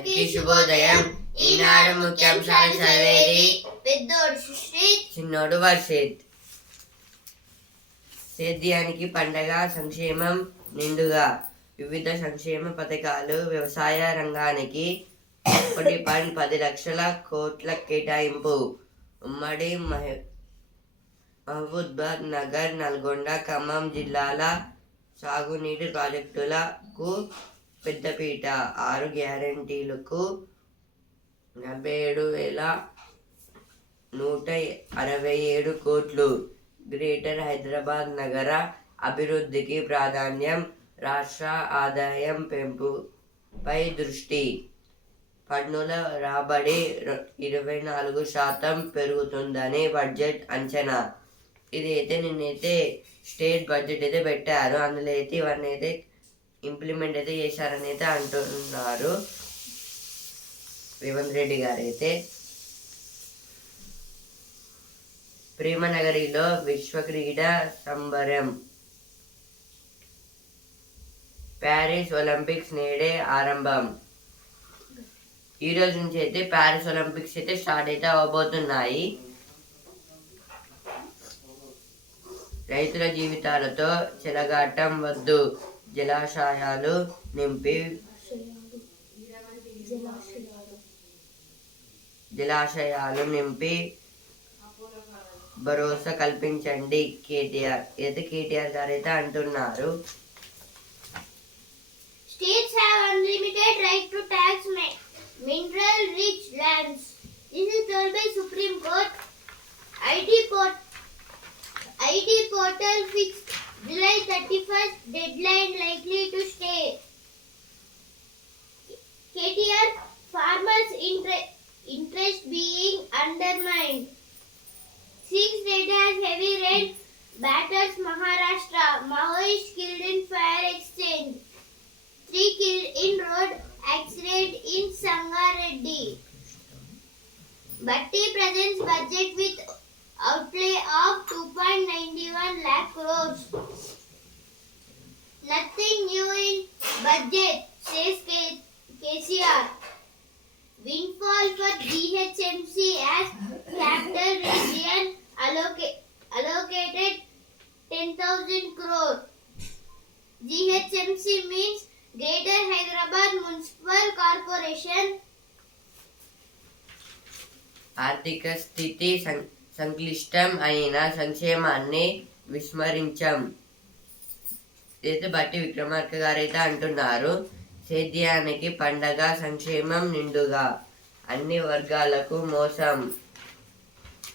అందరికీ శుభోదయం ఈనాడు ముఖ్యాంశాలు చదివేది పెద్దోడు సుశ్రీత్. చిన్నోడు వర్షిత్ సేద్యానికి పండగ సంక్షేమం నిండుగా వివిధ సంక్షేమ పథకాలు వ్యవసాయ రంగానికి ఒకటి పాయింట్ పది లక్షల కోట్ల కేటాయింపు. ఉమ్మడి మహ- మహబూబాద్ నగర్ నల్గొండ ఖమ్మం జిల్లాల సాగునీటి ప్రాజెక్టులకు పెద్దపీట ఆరు గ్యారంటీలకు డెబ్బై ఏడు వేల నూట అరవై ఏడు కోట్లు. గ్రేటర్ హైదరాబాద్ నగర అభివృద్ధికి ప్రాధాన్యం రాష్ట్ర ఆదాయం పెంపుపై దృష్టి. పన్నుల రాబడి ర- ఇరవై నాలుగు శాతం పెరుగుతుందని బడ్జెట్ అంచనా. ఇది అయితే నిన్నైతే స్టేట్ బడ్జెట్ అయితే పెట్టారు. అందులో అయితే ఇవన్నీ అయితే ఇంప్లిమెంట్ అయితే చేశారని అయితే అంటున్నారు. రేవంత్ రెడ్డి గారు అయితే ప్రేమనగరిలో విశ్వ క్రీడా సంబరం. ప్యారిస్ ఒలింపిక్స్ నేడే ఆరంభం. ఈ రోజు నుంచి అయితే ప్యారిస్ ఒలింపిక్స్ అయితే స్టార్ట్ అయితే అవ్వబోతున్నాయి రైతుల జీవితాలతో చెలగాటం వద్దు. జలాశయాలు నింపి జలాశయాలు నింపి భరోసా కల్పించండి కేటీఆర్. ఏదో కేటీఆర్ గారు అయితే అంటున్నారు. States have unlimited right to tax mineral rich lands ఇది తొలబై supreme court IT port IT portal fixed July 31st deadline likely to stay. KTR farmers' inter- interest being undermined. Six has heavy rain batters Maharashtra. Maoist killed in fire exchange. Three killed in road accident in Sangareddy. Bhatti presents budget with outlay of 2.91 lakh crores. Nothing new in budget, says K KCR. Windfall for DHMC as capital region allocated 10,000 crore. DHMC means Greater Hyderabad Municipal Corporation. आर्थिक स्थिति సంక్లిష్టం అయిన సంక్షేమాన్ని విస్మరించాం. అయితే బట్టి విక్రమార్క గారైతే అంటున్నారు సేద్యానికి పండగ సంక్షేమం నిండుగా అన్ని వర్గాలకు మోసం.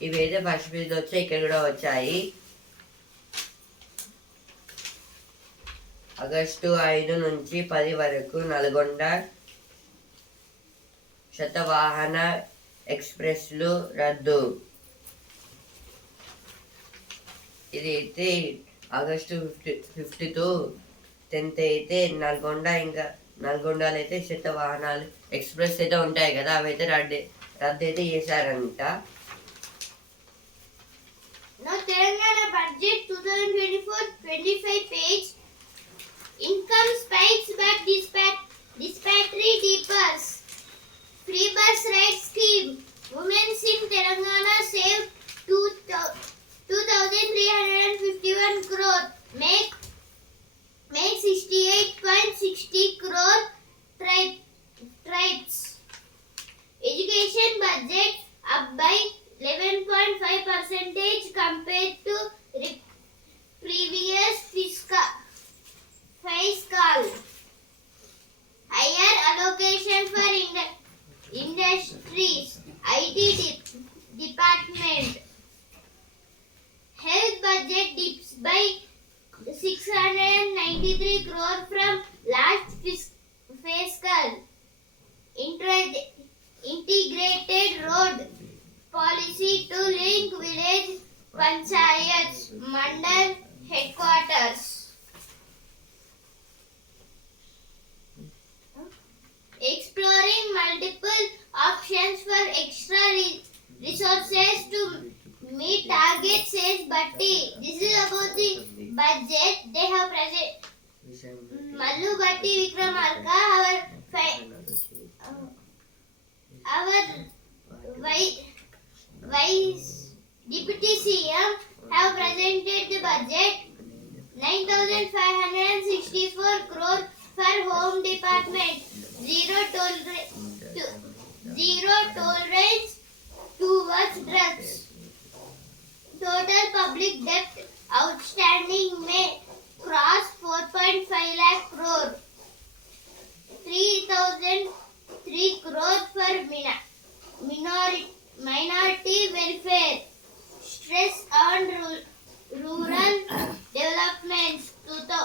ఇవైతే ఫస్ట్ పేజ్ వచ్చాయి ఇక్కడ కూడా వచ్చాయి. ఆగస్టు ఐదు నుంచి పది వరకు నల్గొండ శతవాహన ఎక్స్ప్రెస్లు రద్దు. ఇది అయితే ఆగస్టు ఫిఫ్టీ ఫిఫ్టీ టెన్త్ అయితే నల్గొండ ఇంకా నల్గొండలో అయితే శత వాహనాలు ఎక్స్ప్రెస్ అయితే ఉంటాయి కదా అవి అయితే రద్దు రద్దు అయితే చేశారంట. Telangana budget two thousand twenty four twenty five page income spikes back డిస్పాట్ disparity bus right scheme women's in Telangana save two 2,351 crore. Make make 68.60 crore tribe, tribes. Education budget up by 11.5 percentage compared to re- previous fiscal fiscal. Higher allocation for ind- industries, IT dep- department. Health budget dips by 693 crore from last fiscal. Integrated road policy to link village panchayats mandal headquarters exploring multiple options for extra resources to meet targets Bhatti. This is about the budget they have present. Mallu Bhatti Vikramarka, our our vice deputy CM have presented the budget 9564 crore for home department zero toll tolerance zero toll tolerance towards drugs total public dept outstanding में cross 4.5 lakh crore 3003 crore पर मिना minority minority welfare stress on rural development to तो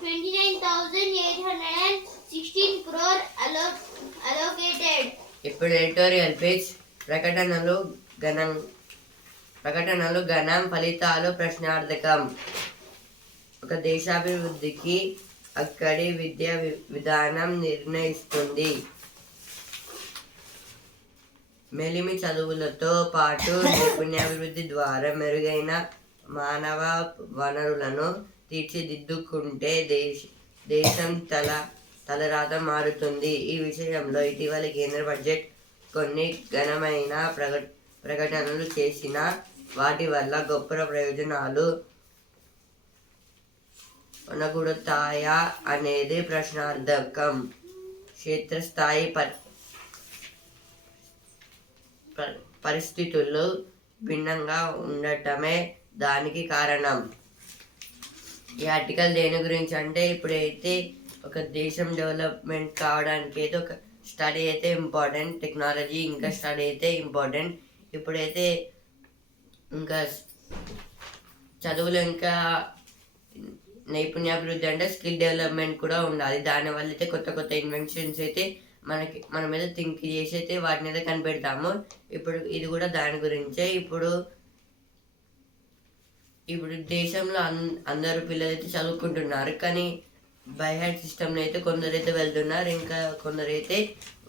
29816 crore allocated इपड़ editorial page ప్రకటనలు గణం ప్రకటనలు గణం ఫలితాలు ప్రశ్నార్థకం. ఒక దేశాభివృద్ధికి అక్కడి విద్యా వి- విధానం నిర్ణయిస్తుంది. మెలిమి చదువులతో పాటు నైపుణ్యాభివృద్ధి ద్వారా మెరుగైన మానవ వనరులను తీర్చిదిద్దుకుంటే దేశ దేశం తల తలరాత మారుతుంది. ఈ విషయంలో ఇటీవల కేంద్ర బడ్జెట్ కొన్ని ఘనమైన ప్రగ ప్రకటనలు చేసిన వాటి వల్ల గొప్ప ప్రయోజనాలు ఉండకూడతాయా అనేది ప్రశ్నార్థకం. క్షేత్రస్థాయి ప ప- పరిస్థితులు భిన్నంగా ఉండటమే దానికి కారణం. ఈ ఆర్టికల్ దేని గురించి అంటే ఇప్పుడైతే ఒక దేశం డెవలప్మెంట్ కావడానికి అయితే ఒక స్టడీ అయితే ఇంపార్టెంట్ టెక్నాలజీ ఇంకా స్టడీ అయితే ఇంపార్టెంట్ ఇప్పుడైతే ఇంకా చదువులు ఇంకా నైపుణ్యాభివృద్ధి అంటే స్కిల్ డెవలప్మెంట్ కూడా ఉండాలి. దానివల్ల అయితే కొత్త కొత్త ఇన్వెన్షన్స్ అయితే మనకి మన మీద థింక్ చేసి అయితే వాటిని మీద కనిపెడతాము. ఇప్పుడు ఇది కూడా దాని గురించే. ఇప్పుడు ఇప్పుడు దేశంలో అన్ అందరు పిల్లలు అయితే చదువుకుంటున్నారు. కానీ బై హ్యాడ్ సిస్టంలో అయితే కొందరైతే వెళ్తున్నారు ఇంకా కొందరైతే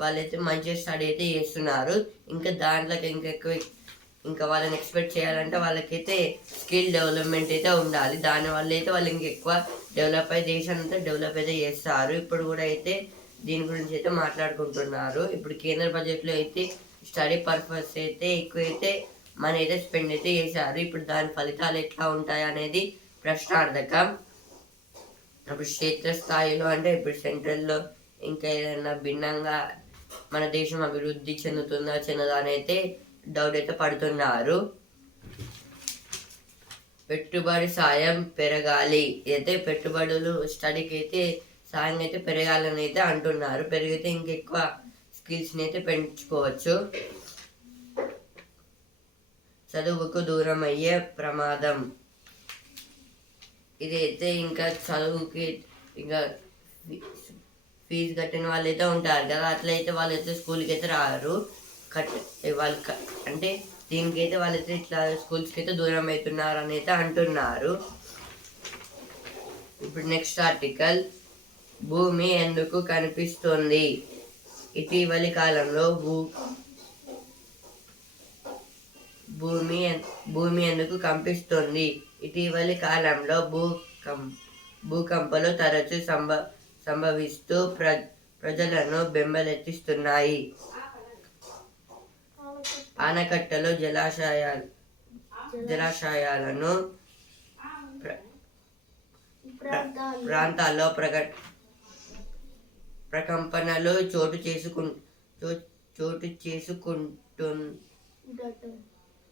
వాళ్ళైతే మంచిగా స్టడీ అయితే చేస్తున్నారు. ఇంకా దాంట్లోకి ఇంకా ఎక్కువ ఇంకా వాళ్ళని ఎక్స్పెక్ట్ చేయాలంటే వాళ్ళకైతే స్కిల్ డెవలప్మెంట్ అయితే ఉండాలి. దానివల్ల అయితే వాళ్ళు ఇంకెక్కువ డెవలప్ అయ్యి దేశాన్ని డెవలప్ అయితే చేస్తారు. ఇప్పుడు కూడా అయితే దీని గురించి అయితే మాట్లాడుకుంటున్నారు. ఇప్పుడు కేంద్ర బడ్జెట్లో అయితే స్టడీ పర్పస్ అయితే ఎక్కువైతే మనీ అయితే స్పెండ్ అయితే చేశారు. ఇప్పుడు దాని ఫలితాలు ఎట్లా ఉంటాయి అనేది ప్రశ్నార్థకం. అప్పుడు క్షేత్రస్థాయిలో అంటే ఇప్పుడు సెంట్రల్లో ఇంకా ఏదైనా భిన్నంగా మన దేశం అభివృద్ధి చెందుతుందా చెందదా అని అయితే డౌట్ అయితే పడుతున్నారు. పెట్టుబడి సాయం పెరగాలి. అయితే పెట్టుబడులు స్టడీకి అయితే సాయం అయితే పెరగాలని అయితే అంటున్నారు. పెరిగితే ఇంకెక్కువ స్కిల్స్ని అయితే పెంచుకోవచ్చు. చదువుకు దూరం అయ్యే ప్రమాదం. ఇదైతే ఇంకా చదువుకి ఇంకా ఫీజు కట్టిన వాళ్ళు అయితే ఉంటారు కదా. అట్లయితే వాళ్ళైతే స్కూల్కి అయితే రారు. కట్ వాళ్ళు అంటే అంటే దీనికైతే వాళ్ళైతే ఇట్లా స్కూల్స్కి అయితే దూరం అవుతున్నారు అని అయితే అంటున్నారు. ఇప్పుడు నెక్స్ట్ ఆర్టికల్. భూమి ఎందుకు కనిపిస్తుంది? ఇటీవలి కాలంలో భూ భూమి భూమి ఎందుకు కంపిస్తుంది? ఇటీవలి కాలంలో భూకం భూకంపాలు తరచూ సంభ సంభవిస్తూ ప్ర ప్రజలను బెంబలెత్తిస్తున్నాయి ఆనకట్టలు జలాశయాలు జలాశయాలను ప్ర- ప్రాంతాలు ప్రాంతాల్లో ప్రక ప్రకంపనలు చోటు చేసుకు చోటు చేసుకుంటు ఉండటం.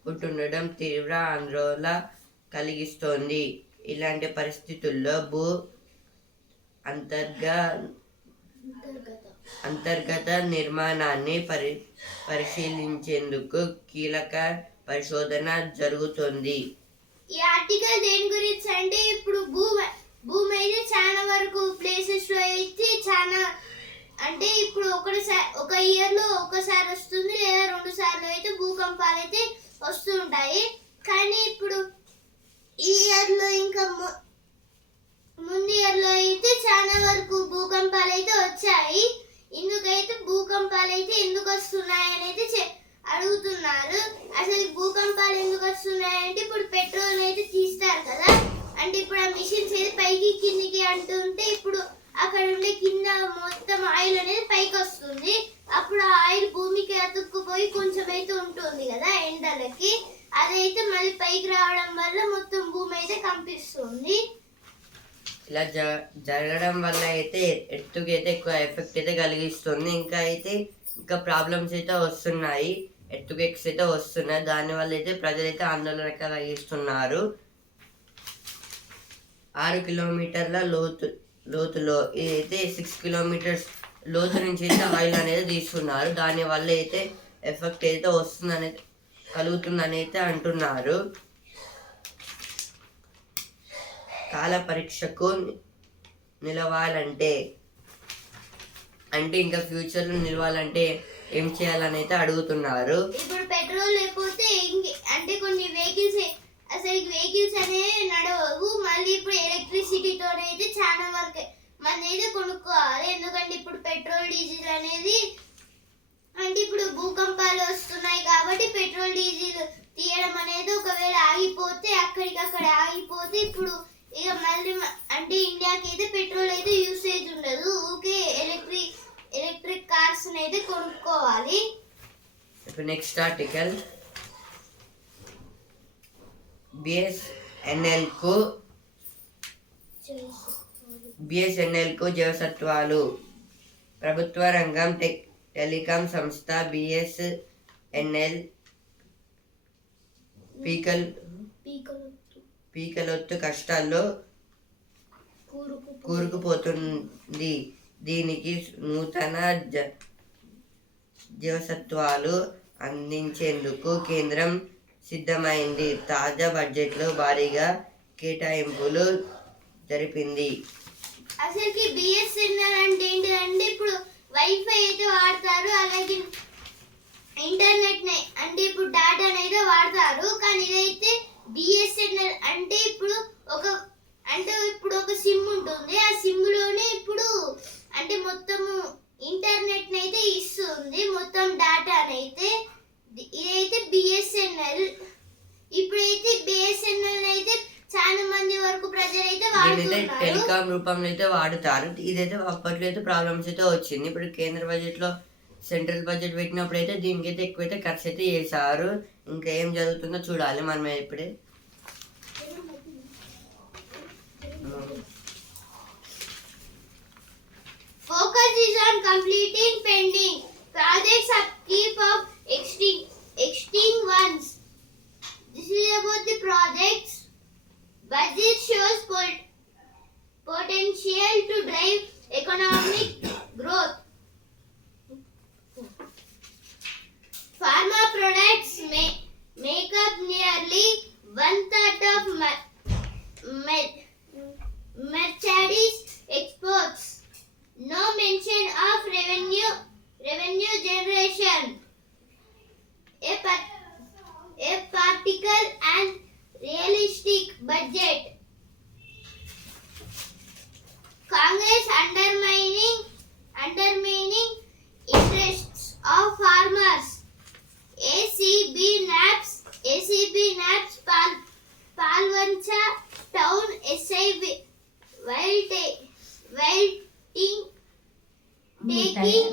ఉంటుండడం తీవ్ర ఆందోళన కలిగిస్తోంది. ఇలాంటి పరిస్థితుల్లో భూ అంతర్గ అంతర్గత అంతర్గత నిర్మాణాన్ని పరి పరిశీలించేందుకు కీలక పరిశోధన జరుగుతుంది. ఈ ఆర్టికల్ దేని గురించి అంటే ఇప్పుడు భూమి భూమి అయితే చాలా వరకు ప్లేసెస్లో అయితే చాలా అంటే ఇప్పుడు ఒకసారి ఒక ఇయర్లో ఒకసారి వస్తుంది లేదా రెండు సార్లు అయితే భూకంపాలు అయితే వస్తూ ఉంటాయి. కానీ ఇప్పుడు ఈ ఇయర్లో ఇంకా ము- ముందు ఇయర్లో అయితే చాలా వరకు భూకంపాలు అయితే వచ్చాయి. ఇందుకైతే భూకంపాలు అయితే ఎందుకు వస్తున్నాయి అయితే చె- అడుగుతున్నారు. అసలు భూకంపాలు ఎందుకు వస్తున్నాయి అంటే ఇప్పుడు పెట్రోల్ అయితే తీస్తారు కదా. అంటే ఇప్పుడు ఆ మిషన్స్ అయితే పైకి కిందికి అంటుంటే ఇప్పుడు అక్కడ ఉండే కింద మొత్తం ఆయిల్ అనేది పైకి వస్తుంది. అప్పుడు ఆ ఆయిల్ భూమికి అతుక్కుపోయి కొంచెం అయితే ఉంటుంది కదా ఎండలకి. అదైతే మళ్ళీ పైకి రావడం వల్ల మొత్తం భూమి అయితే కంపిస్తుంది. ఇలా జ జరగడం వల్ల అయితే ఎత్తుకి అయితే ఎక్కువ ఎఫెక్ట్ అయితే కలిగిస్తుంది. ఇంకా అయితే ఇంకా ప్రాబ్లమ్స్ అయితే వస్తున్నాయి. ఎత్తుకు ఎక్స్ అయితే వస్తున్నాయి. దానివల్ల అయితే ప్రజలైతే ఆందోళన కలిగిస్తున్నారు. ఆరు కిలోమీటర్ల లోతు లోతులో ఇదైతే సిక్స్ కిలోమీటర్స్ లోతు నుంచి అయితే ఆయిల్ అనేది తీస్తున్నారు. దానివల్ల అయితే ఎఫెక్ట్ అయితే వస్తుందని కలుగుతుందని అయితే అంటున్నారు. కాల పరీక్షకు నిలవాలంటే అంటే ఇంకా ఫ్యూచర్లో నిలవాలంటే ఏం చేయాలని అయితే అడుగుతున్నారు. ఇప్పుడు పెట్రోల్ లేకపోతే అంటే కొన్ని వెహికల్స్ అసలు వెహికల్స్ అనేవి నడవవు. మళ్ళీ ఇప్పుడు ఎలక్ట్రిసిటీతో అయితే చాలా వరకు మన అయితే కొనుక్కోవాలి. ఎందుకంటే ఇప్పుడు పెట్రోల్ డీజిల్ అనేది అంటే ఇప్పుడు భూకంపాలు వస్తున్నాయి కాబట్టి పెట్రోల్ డీజిల్ తీయడం అనేది ఒకవేళ ఆగిపోతే అక్కడికక్కడ ఆగిపోతే ఇప్పుడు ఇక మళ్ళీ అంటే ఇండియాకి అయితే పెట్రోల్ అయితే యూసేజ్ ఉండదు. ఊకే ఎలక్ట్రిక్ ఎలక్ట్రిక్ కార్స్ అయితే కొనుక్కోవాలి. ఇప్పుడు నెక్స్ట్ ఆర్టికల్. బిఎస్ఎన్ఎల్కు బిఎస్ఎన్ఎల్కు జీవసత్వాలు. ప్రభుత్వ రంగం టెక్ టెలికాం సంస్థ బిఎస్ఎన్ఎల్ పీకల్ పీకలొత్తు. కష్టాల్లో కూరుకుపోతుంది. దీనికి నూతన జ జీవసత్వాలు అందించేందుకు కేంద్రం సిద్ధమైంది. తాజా బడ్జెట్లో భారీగా కేటాయింపులు జరిపింది. అసలుకి బిఎస్ఎన్ఎల్ అంటే ఏంటిదంటే ఇప్పుడు వైఫై అయితే వాడతారు అలాగే ఇంటర్నెట్ అంటే ఇప్పుడు డేటా అయితే వాడతారు కానీ ఇదైతే బిఎస్ఎన్ఎల్ అంటే ఇప్పుడు ఒక అంటే ఇప్పుడు ఒక సిమ్ ఉంటుంది. ఆ సిమ్లోనే ఇప్పుడు అంటే మొత్తము ఇంటర్నెట్ అయితే ఇస్తుంది. మొత్తం డాటానైతే అయితే ఇదైతే బిఎస్ఎన్ఎల్ ఇప్పుడైతే బిఎస్ఎన్ఎల్ అయితే చాలా మంది వరకు ప్రజలైతే దీనైతే వాడుతున్నారు టెలికాం రూపంలో అయితే వాడుతారు. ఇదైతే అప్పట్లో అయితే ప్రాబ్లమ్స్ అయితే వచ్చింది. ఇప్పుడు కేంద్ర బడ్జెట్లో సెంట్రల్ బడ్జెట్ పెట్టినప్పుడు అయితే దీనికైతే ఎక్కువైతే ఖర్చు అయితే చేశారు. ఇంకా ఏం జరుగుతుందో చూడాలి మనం ఇప్పుడే. Focus is on completing pending projects upkeep of extinct, extinct ones. This is about the projects. Budget shows pot- potential to drive economic growth.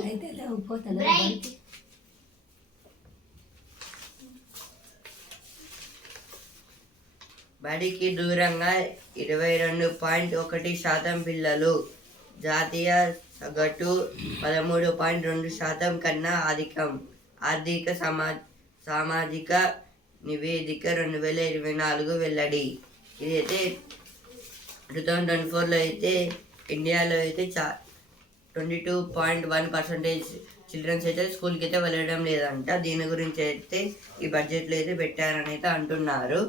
అయితే. బడికి దూరంగా ఇరవై రెండు పాయింట్ ఒకటి శాతం పిల్లలు జాతీయ సగటు పదమూడు పాయింట్ రెండు శాతం కన్నా అధికం. ఆర్థిక సమా సామాజిక నివేదిక రెండు వేల ఇరవై నాలుగు వెల్లడి. ఇదైతే టూ థౌజండ్ ట్వంటీ ఫోర్లో అయితే ఇండియాలో అయితే చా twenty two point one percentage children's అయితే స్కూల్కి అయితే వెళ్ళడం లేదంట. దీని గురించి అయితే ఈ బడ్జెట్లో అయితే పెట్టారని అయితే అంటున్నారు.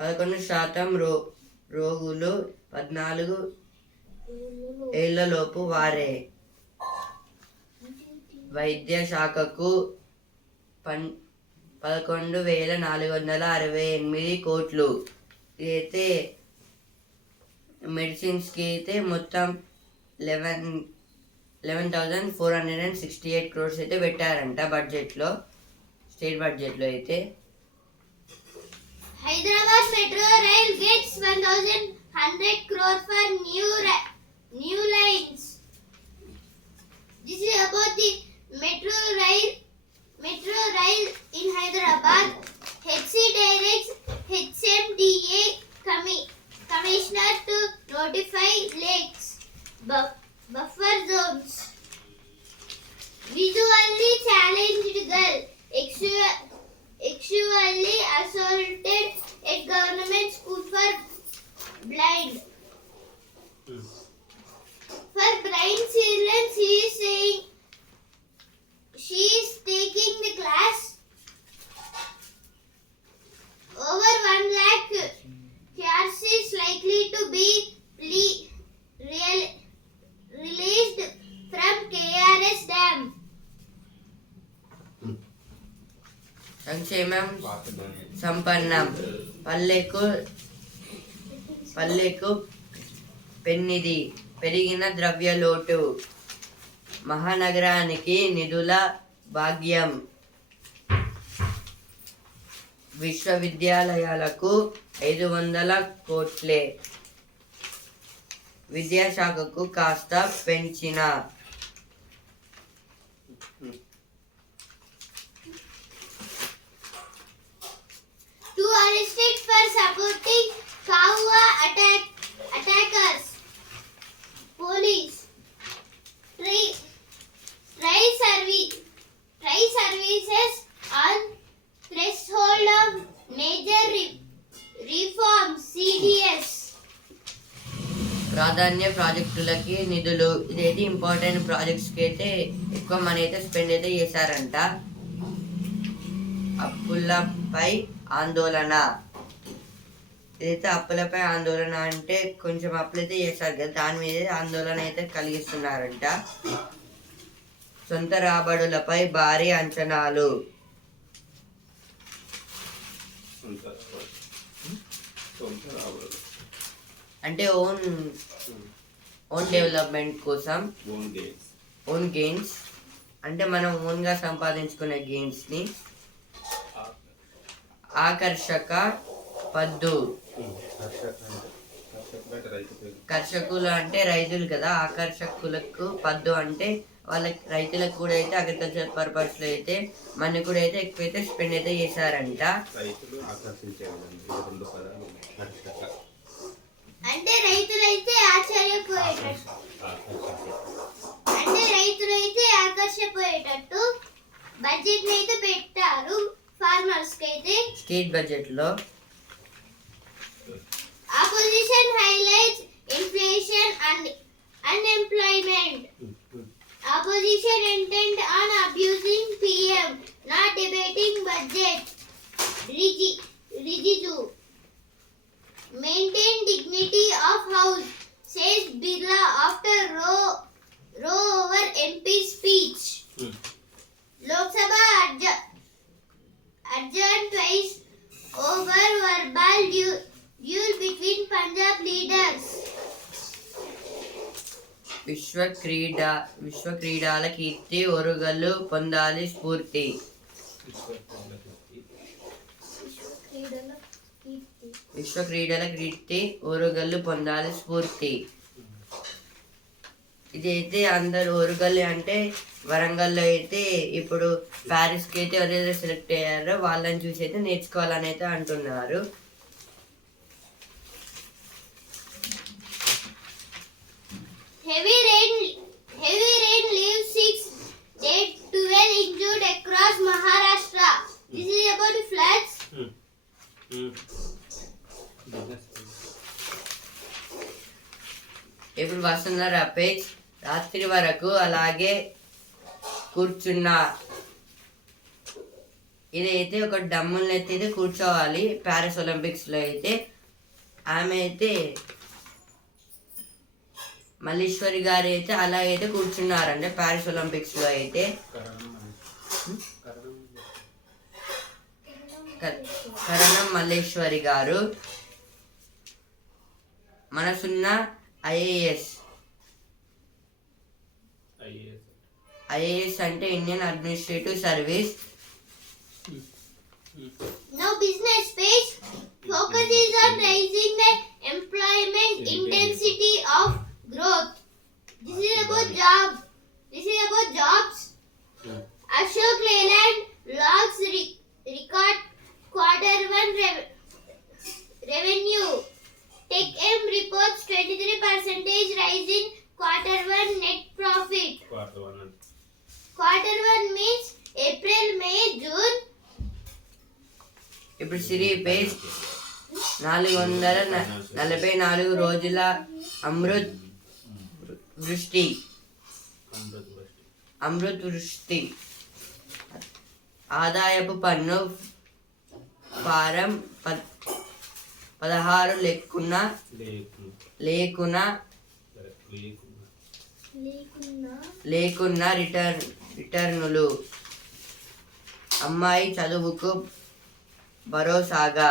పదకొండు శాతం రో రోగులు పద్నాలుగు ఏళ్ళలోపు వారే. వైద్య శాఖకు పన్ పదకొండు వేల నాలుగు వందల అరవై ఎనిమిది కోట్లు. ఇదైతే మెడిసిన్స్కి అయితే మొత్తం eleven eleven thousand four hundred and sixty eight crores అయితే పెట్టారంట బడ్జెట్లో స్టేట్ బడ్జెట్లో అయితే Hyderabad Metro Rail gets 1100 crore for new ra- new lines. This is about the metro rail metro rail in Hyderabad. క్షేమం HMDA commi Commissioner to notify lakes, buffer zones. Visually పల్లెకు పల్లెకు పెన్నిది పెరిగిన ద్రవ్యలోటు. మహానగరానికి నిధుల భాగ్యం. విశ్వవిద్యాలయాలకు ఐదు వందల కోట్లే. విద్యాశాఖకు కాస్త పెంచిన. Two arrested for supporting Kaua attack attackers. Police. Try try service try services on threshold of major re- reform CDS. ప్రాధాన్య ప్రాజెక్టులకి నిధులు ఇదైతే ఇంపార్టెంట్ ప్రాజెక్ట్స్కి అయితే ఎక్కువ మనీ అయితే స్పెండ్ అయితే చేశారంట అప్పులపై ఆందోళన ఇదైతే అప్పులపై ఆందోళన అంటే కొంచెం అప్పులైతే చేశారు కదా దాని మీద ఆందోళన అయితే కలిగిస్తున్నారంట. సొంత రాబడులపై భారీ అంచనాలు. అంటే ఓన్ ఓన్ డెవలప్మెంట్ కోసం. Own games. ఓన్ గెయిన్స్ అంటే మనం ఓన్గా సంపాదించుకునే గెయిన్స్ని ఆకర్షక పద్దు. కర్షకులు అంటే రైతులు కదా ఆకర్షకులకు పద్దు అంటే వాళ్ళకి రైతులకు కూడా అయితే అగ్రికల్చర్ పర్పస్లో అయితే మనీ కూడా అయితే ఎక్కువైతే స్పెండ్ అయితే చేశారంట. రైతులు అంటే రైతులైతే ఆశ్చర్యపోయేటట్టు. అంటే రైతులైతే ఆకర్షపోయేటట్టు బడ్జెట్ అయితే పెట్టారు ఫార్మర్స్కి అయితే. స్టేట్ బడ్జెట్లో Opposition highlights inflation and unemployment. Opposition intent on abusing PM, not debating budget. Rigi, Rigidu. Maintain dignity of House, says Birla after row, row over MP speech. Hmm. Lok Sabha adjourned twice over verbal duel, duel between Punjab leaders. విశ్వ క్రీడ విశ్వ క్రీడల కీర్తి ఒరుగలు పొందాలి స్ఫూర్తి. విశ్వ క్రీడల కీర్తి ఓరుగల్లు పొందాలి స్ఫూర్తి. ఇదైతే అందరు ఓరుగల్లు అంటే వరంగల్లో అయితే ఇప్పుడు ప్యారిస్కి అయితే ఎవరైతే సెలెక్ట్ అయ్యారో వాళ్ళని చూసి అయితే నేర్చుకోవాలని అయితే అంటున్నారు. Heavy rain heavy rain leave six date twelve include across Maharashtra this is about a page రాత్రి వరకు అలాగే కూర్చున్నా ఇది అయితే ఒక డమ్ములు అయితే కూర్చోవాలి. ప్యారిస్ ఒలింపిక్స్లో అయితే. ఆమె అయితే మల్లీశ్వరి గారు అయితే అలాగైతే కూర్చున్నారంటే ప్యారిస్ ఒలింపిక్స్లో అయితే. కరణం మల్లేశ్వరి గారు. మనసున్న ఐఏఎస్. ఐఏఎస్ అంటే Indian administrative service. Now business space focuses on raising the employment intensity of growth. This is about job. This is about jobs. Ashok Leyland logs re- record quarter one rev- revenue. Tech M reports 23 percentage rise in quarter one net profit. Quarter one means April, May, June. ఇప్పుడు సిరి page నాలుగు వందల నలభై నాలుగు రోజుల అమృత్ వృష్టి అమృత్ వృష్టి ఆదాయపు పన్ను form పద్ పదహారు లెక్కున లేకున లేకున్న రిటర్న్ రిటర్నులు. అమ్మాయి చదువుకు భరోసాగా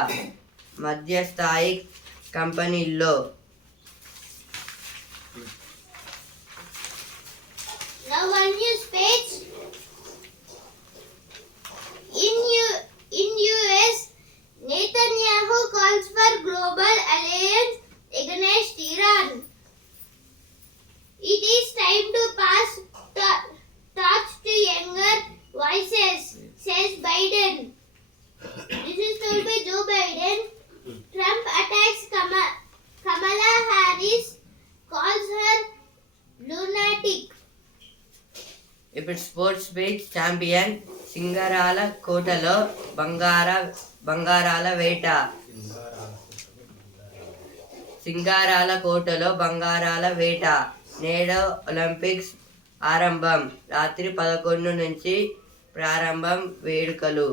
మధ్యస్థాయి కంపెనీల్లో ఛాంపియన్ సింగరాల కోటలో బంగార బంగారాల వేట. సింగారాల కోటలో బంగారాల వేట. నేడు ఒలింపిక్స్ ఆరంభం. రాత్రి పదకొండు నుంచి ప్రారంభం వేడుకలు.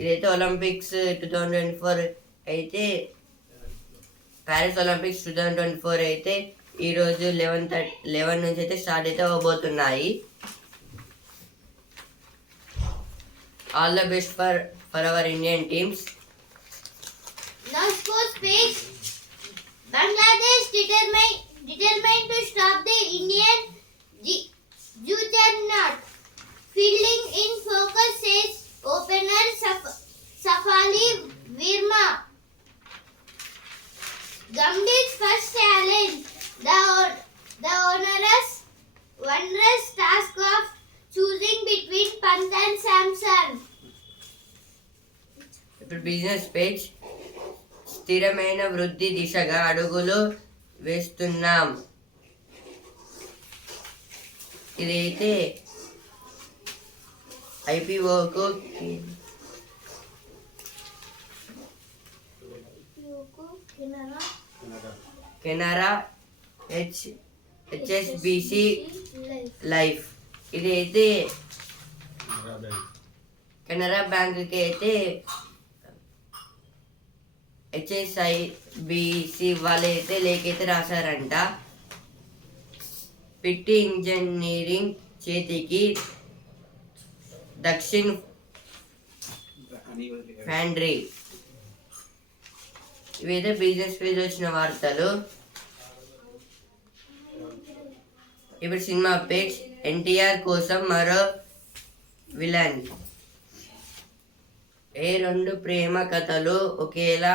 ఇదైతే Olympics two thousand twenty four అయితే Paris Olympics two thousand twenty four అయితే ఈరోజు లెవెన్ థర్టీ లెవెన్ నుంచి అయితే స్టార్ట్ అయితే అవ్వబోతున్నాయి All the best for, for our Indian teams. Last four speech. Bangladesh determined, determined to stop the Indian juggernaut. Fielding in focus says opener Saf Safali Virma. Gambit's first challenge, the, the onerous, wondrous task of choosing between Pant and Samson. ఇప్పుడు business page స్థిరమైన వృద్ధి దిశగా అడుగులు వేస్తున్నాం. ఇదైతే ఐపీఓకు Canara? H HSBC life. ఇదైతే కెనరా బ్యాంకుకి అయితే హెచ్ఎస్ఐబిసి వాళ్ళైతే లేకైతే రాశారంట. పిట్టి ఇంజనీరింగ్ చేతికి దక్షిణ్ ఫ్యాండ్రీ ఇవైతే బిజినెస్ పేజ్ వచ్చిన వార్తలు. ఇప్పుడు సినిమా పేజ్ ఎన్టీఆర్ కోసం మరో విలన్ ఏ రెండు ప్రేమ కథలు ఒకేలా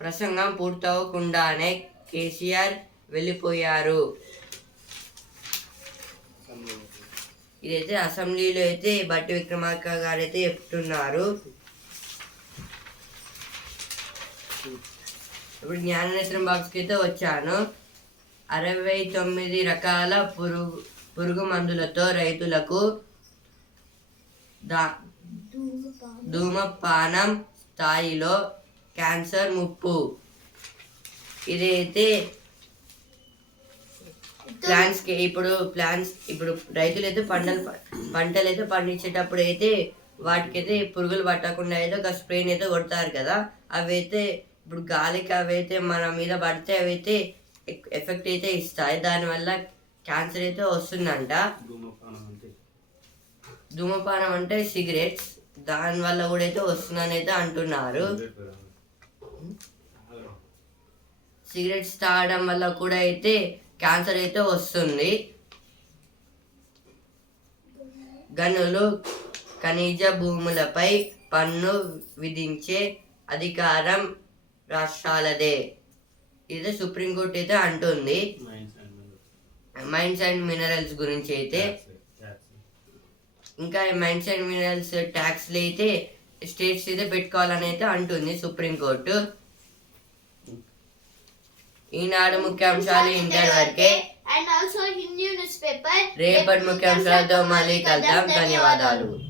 ప్రసంగం పూర్తవకుండానే కేసీఆర్ వెళ్ళిపోయారు. ఇదైతే అసెంబ్లీలో అయితే బట్టి విక్రమార్క గారు అయితే చెప్తున్నారు. ఇప్పుడు జ్ఞాననేత్రం బాక్స్కి అయితే వచ్చాను. అరవై తొమ్మిది రకాల పురుగు పురుగు మందులతో రైతులకు దా ధూమపానం స్థాయిలో క్యాన్సర్ ముప్పు. ఇదైతే ప్లాంట్స్కి ఇప్పుడు ప్లాంట్స్ ఇప్పుడు రైతులు అయితే పంటలు పంటలు అయితే పండించేటప్పుడు అయితే వాటికైతే పురుగులు పట్టకుండా అయితే ఒక స్ప్రేని అయితే కొడతారు కదా. అవి అయితే ఇప్పుడు గాలికి అవి అయితే మన మీద పడితే అవి అయితే ఎఫెక్ట్ అయితే ఇస్తాయి. దానివల్ల క్యాన్సర్ అయితే వస్తుందంట. ధూమపానం అంటే సిగరెట్స్. దానివల్ల కూడా అయితే వస్తుందని అయితే అంటున్నారు. సిగరెట్స్ తాగడం వల్ల కూడా అయితే క్యాన్సర్ అయితే వస్తుంది. గనులు ఖనిజ భూములపై పన్ను విధించే అధికారం రాష్ట్రాలదే. ఇది సుప్రీంకోర్టు అయితే అంటుంది. మైన్స్ అండ్ మినరల్స్ గురించి అయితే. ఇంకా మైన్స్ అండ్ మినరల్స్ ట్యాక్స్లు అయితే స్టేట్స్ అయితే పెట్టుకోవాలని అయితే అంటుంది సుప్రీంకోర్టు ఈనాడు ముఖ్యాంశాలు ఇంటర్ వరకే. And also Hindu newspaper. రేపటి ముఖ్యాంశాలతో మళ్ళీ కలుద్దాం. ధన్యవాదాలు.